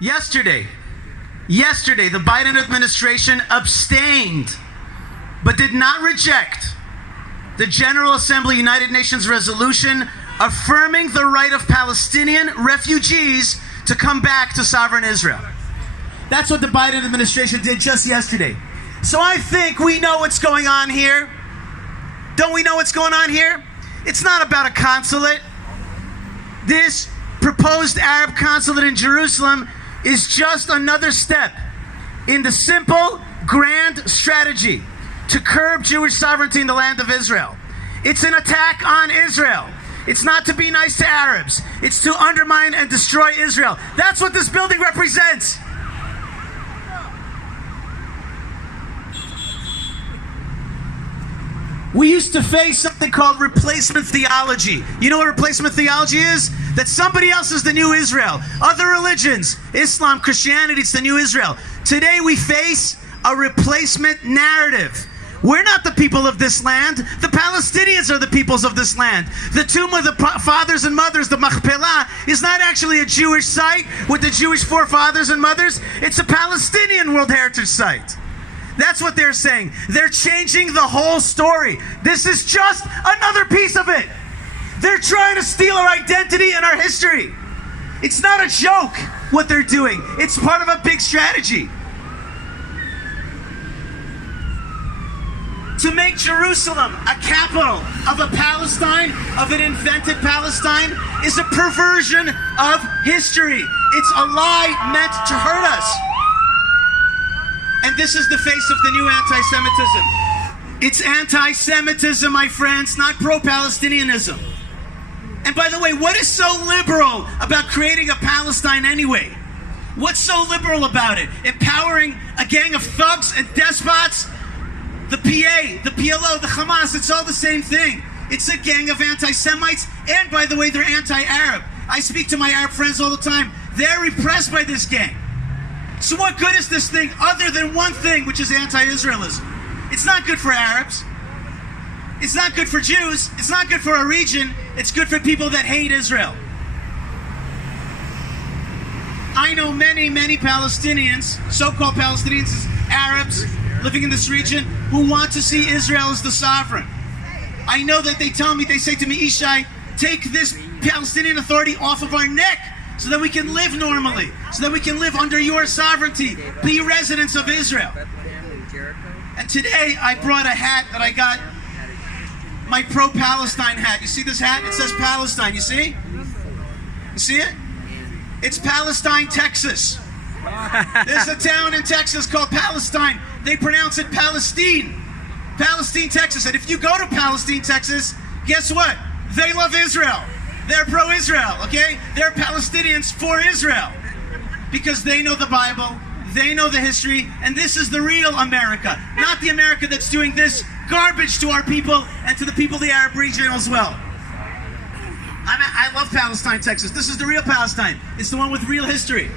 Yesterday, the Biden administration abstained, but did not reject the General Assembly United Nations resolution affirming the right of Palestinian refugees to come back to sovereign Israel. That's what the Biden administration did just yesterday. So I think we know what's going on here. Don't we know what's going on here? It's not about a consulate. This proposed Arab consulate in Jerusalem is just another step in the simple, grand strategy to curb Jewish sovereignty in the land of Israel. It's an attack on Israel. It's not to be nice to Arabs. It's to undermine and destroy Israel. That's what this building represents. We used to face something called replacement theology. You know what replacement theology is? That somebody else is the new Israel. Other religions, Islam, Christianity, it's the new Israel. Today we face a replacement narrative. We're not the people of this land. The Palestinians are the peoples of this land. The tomb of the fathers and mothers, the Machpelah, is not actually a Jewish site with the Jewish forefathers and mothers. It's a Palestinian World Heritage Site. That's what they're saying. They're changing the whole story. This is just another piece of it. They're trying to steal our identity and our history. It's not a joke what they're doing. It's part of a big strategy. To make Jerusalem a capital of a Palestine, of an invented Palestine, is a perversion of history. It's a lie meant to hurt us. And this is the face of the new anti-Semitism. It's anti-Semitism, my friends, not pro-Palestinianism. And by the way, what is so liberal about creating a Palestine anyway? What's so liberal about it? Empowering a gang of thugs and despots? The PA, the PLO, the Hamas, it's all the same thing. It's a gang of anti-Semites, and by the way, they're anti-Arab. I speak to my Arab friends all the time. They're repressed by this gang. So what good is this thing other than one thing, which is anti-Israelism? It's not good for Arabs. It's not good for Jews. It's not good for a region. It's good for people that hate Israel. I know many, many Palestinians, so-called Palestinians, Arabs living in this region, who want to see Israel as the sovereign. I know that they tell me, they say to me, Yishai, take this Palestinian Authority off of our neck so that we can live normally, so that we can live under your sovereignty, be residents of Israel. And today I brought a hat that I got, my pro-Palestine hat. You see this hat? It says Palestine, you see? You see it? It's Palestine, Texas. There's a town in Texas called Palestine. They pronounce it Palestine. Palestine, Texas. And if you go to Palestine, Texas, guess what? They love Israel. They're pro-Israel, okay? They're Palestinians for Israel. Because they know the Bible, they know the history, and this is the real America. Not the America that's doing this garbage to our people and to the people of the Arab region as well. I love Palestine, Texas. This is the real Palestine. It's the one with real history.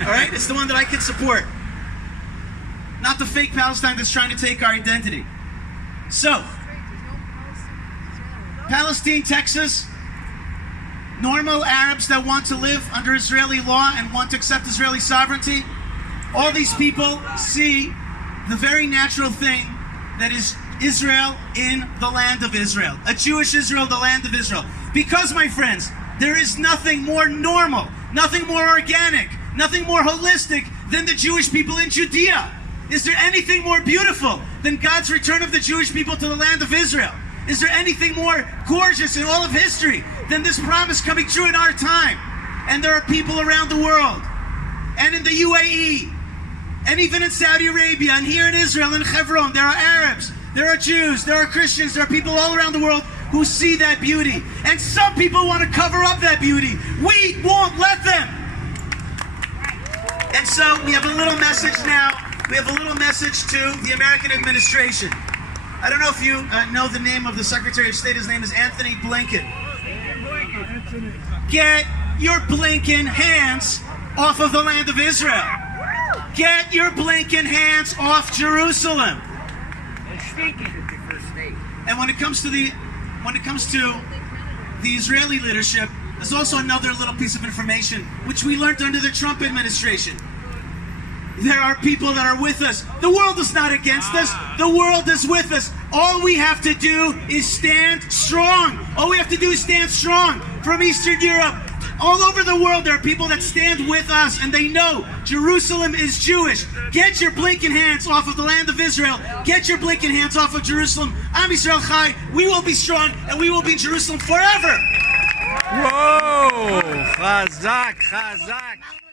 All right? It's the one that I can support. Not the fake Palestine that's trying to take our identity. So, Palestine, Texas, normal Arabs that want to live under Israeli law and want to accept Israeli sovereignty, all these people see the very natural thing that is Israel in the land of Israel. A Jewish Israel, the land of Israel. Because, my friends, there is nothing more normal, nothing more organic, nothing more holistic than the Jewish people in Judea. Is there anything more beautiful than God's return of the Jewish people to the land of Israel? Is there anything more gorgeous in all of history than this promise coming true in our time? And there are people around the world, and in the UAE, and even in Saudi Arabia, and here in Israel, in Hebron, there are Arabs, there are Jews, there are Christians, there are people all around the world who see that beauty. And some people want to cover up that beauty. We won't let them. And so we have a little message now. We have a little message to the American administration. I don't know if you know the name of the Secretary of State. His name is Anthony Blinken. Get your Blinken hands off of the land of Israel. Get your Blinken hands off Jerusalem. And when it comes to the Israeli leadership, There's also another little piece of information which we learned under the Trump administration. There are people that are with us. The world is not against us. The world is with us. All we have to do is stand strong. All we have to do is stand strong. From Eastern Europe, all over the world, there are people that stand with us, and they know Jerusalem is Jewish. Get your Blinken hands off of the land of Israel. Get your Blinken hands off of Jerusalem. Am Yisrael Chai. We will be strong, and we will be in Jerusalem forever. Whoa! Chazak, chazak.